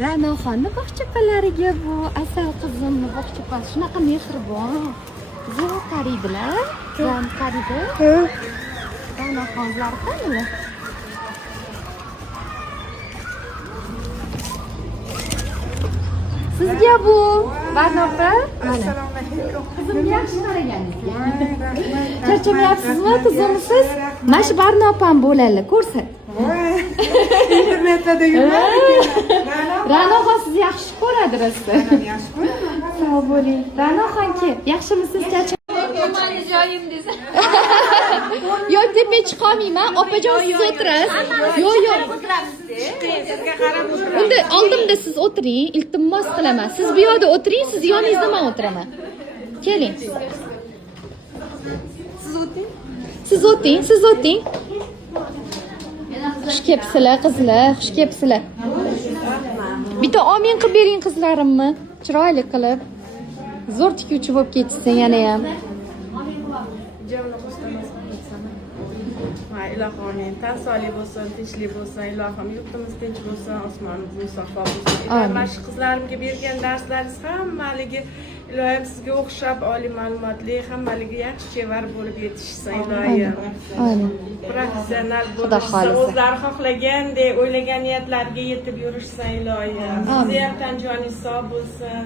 Ra'noxonni bog'chapalariga bu asal qizimni bog'chapasi shunaqa mehribon. Zo'r qariydilar. Jon qariydi. Ra'noxonlar qanday? Sizga bu Barnopa. Assalomu alaykum. Qizimga yaxshi qaraganingizga. Charchamayapsizmi qizimsiz? Mana shu Barnopam bo'ladi, ko'rsat. Internetda yuradi. Ra'noxa sizni yaxshi ko'radi rosti. Yaxshi ko'raman. Sog' bo'ling. Ra'noxonki, yaxshimisiz Joyim desa. Yo, tepga chiqolmayman. Opajon siz o'tirasiz. Yo. Sizga qarab o'tiraman. Unda oldimda siz o'tiring, iltimos qilaman. Siz bu yoqda o'tiring, siz yoningizda men o'tiraman. Keling. Siz o'ting. Xush kelibsizlar qizlar, xush kelibsizlar. Bitta omin qilib bering qizlarimni, chiroyli qilib. Zo'r tikuvchi bo'lib ketsin yana ham. Ilohim amin. Tan sog'lik bo'lsin, tinchlik bo'lsin, ilohim yurtimiz tinch bo'lsin, osmonimiz musaffo bo'lsin. Mana shu qizlarimga bergan darslaringiz hammaligi ilohim sizga o'xshab oliy ma'lumotli, hammaligi yaxshi chevar bo'lib yetishsin ilohim. Amin. Professional Xudo bo'lishsin, xohlasa. o'zlari xohlagandek, o'ylagan niyatlariga yetib yurishsin ilohim. Sizga ham tan joningiz sog' bo'lsin.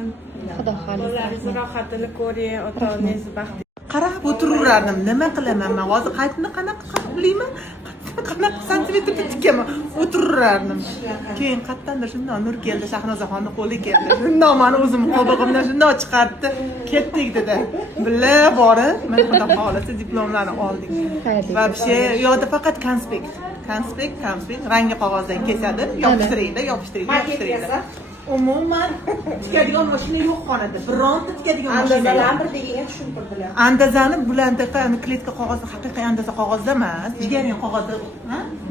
Xudo xohlasa. Bolalaringizni rohatini ko'ring, ota-onangizni baxtli. Qarab o'tiraverardim. Nima qilaman men? Hozir qaytni qanaqa qilib bilayman? Qanaqa santimetrda tikaman? O'tiraverardim. Keyin qayerdandir shundoq nur keldi, Shahnozaxonning qo'li keldi. Shundoq meni o'zim qobig'imdan shundoq chiqardi. Ketdik dedi. Billa borib, men xudo xolasa diplomlarni oldik. Вообще, yo'da faqat konspekt. Rangi qog'ozdan kesadi, yopishtiradi. Umuman tikadigan mashina yo'q xonada. Bironta tikadigan mashina yo'q. Andazalar degan tushuntirdilar. Andazani bulardaqa kletka qog'ozi haqiqiy andaza qog'ozda emas. Jigarning qog'ozda,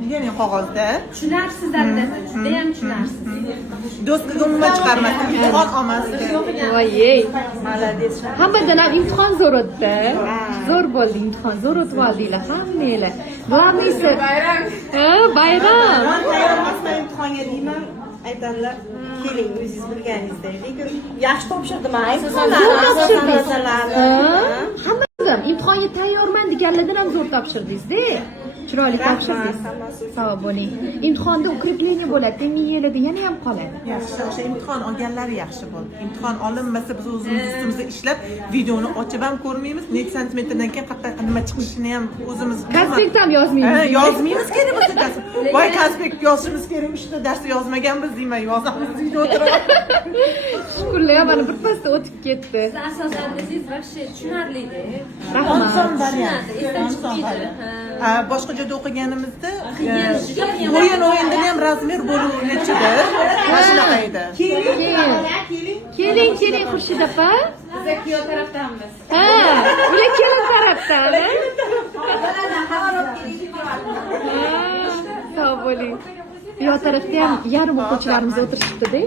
jigarning qog'ozda. Tushunarsiz albatta, juda ham tushunarsiz. Do'stga umuman chiqarmasdan imtihon olmasdan. Voyey. Молодец. Hammadan ham imtihon zo'r o'tdi. Zo'r bo'ldi imtihon, zo'r o'tib oldinglar hammanglar. Glавныйsi bayram. Bayram. Tayyormasdan imtihonga deyman, aytadilar, keling o'zingiz bilganingizdek. Lekin yaxshi topshirdim, Hamma imtihonga tayyorman deganlardan ham zo'r topshirdingiz-da. Chiroyli topshirdingiz. Sog' bo'ling. Imtihonda ukrepleniya bo'ladi, miyanglarda yana ham qoladi. Yaxshi, o'sha imtihon olganlari yaxshi bo'ldi. Imtihon olinmasa biz o'zimiz ustimizda ishlab, videoni ochib ham ko'rmaymiz. Necha santimetrdan keyin qayerda nima chiqishini ham o'zimiz Konspekt ham yozmaymiz. Yozmaymiz kerak bo'lsa dars. Voy konspekt yozishimiz kerak, ishda darsda yozmaganmiz deyman, yozamiz deydi o'tirib. Shukrlar, mana bir pasda o'tib ketdi. Siz asosangiz вообще tushunarli-da. Oson variant. Esdan chiqmaydi. Ha, boshqa joyda o'qiganimizda o'yinda ham razmer bo'luvchida mana shunaqa edi. Keling, Xurshid opa. Biz kuyov tarafdanmiz. Ha, ular kelin tarafdan. Sog' bo'ling. Bu yoq tarafda ham yarim o'quvchilarimiz o'tirishibdi-da.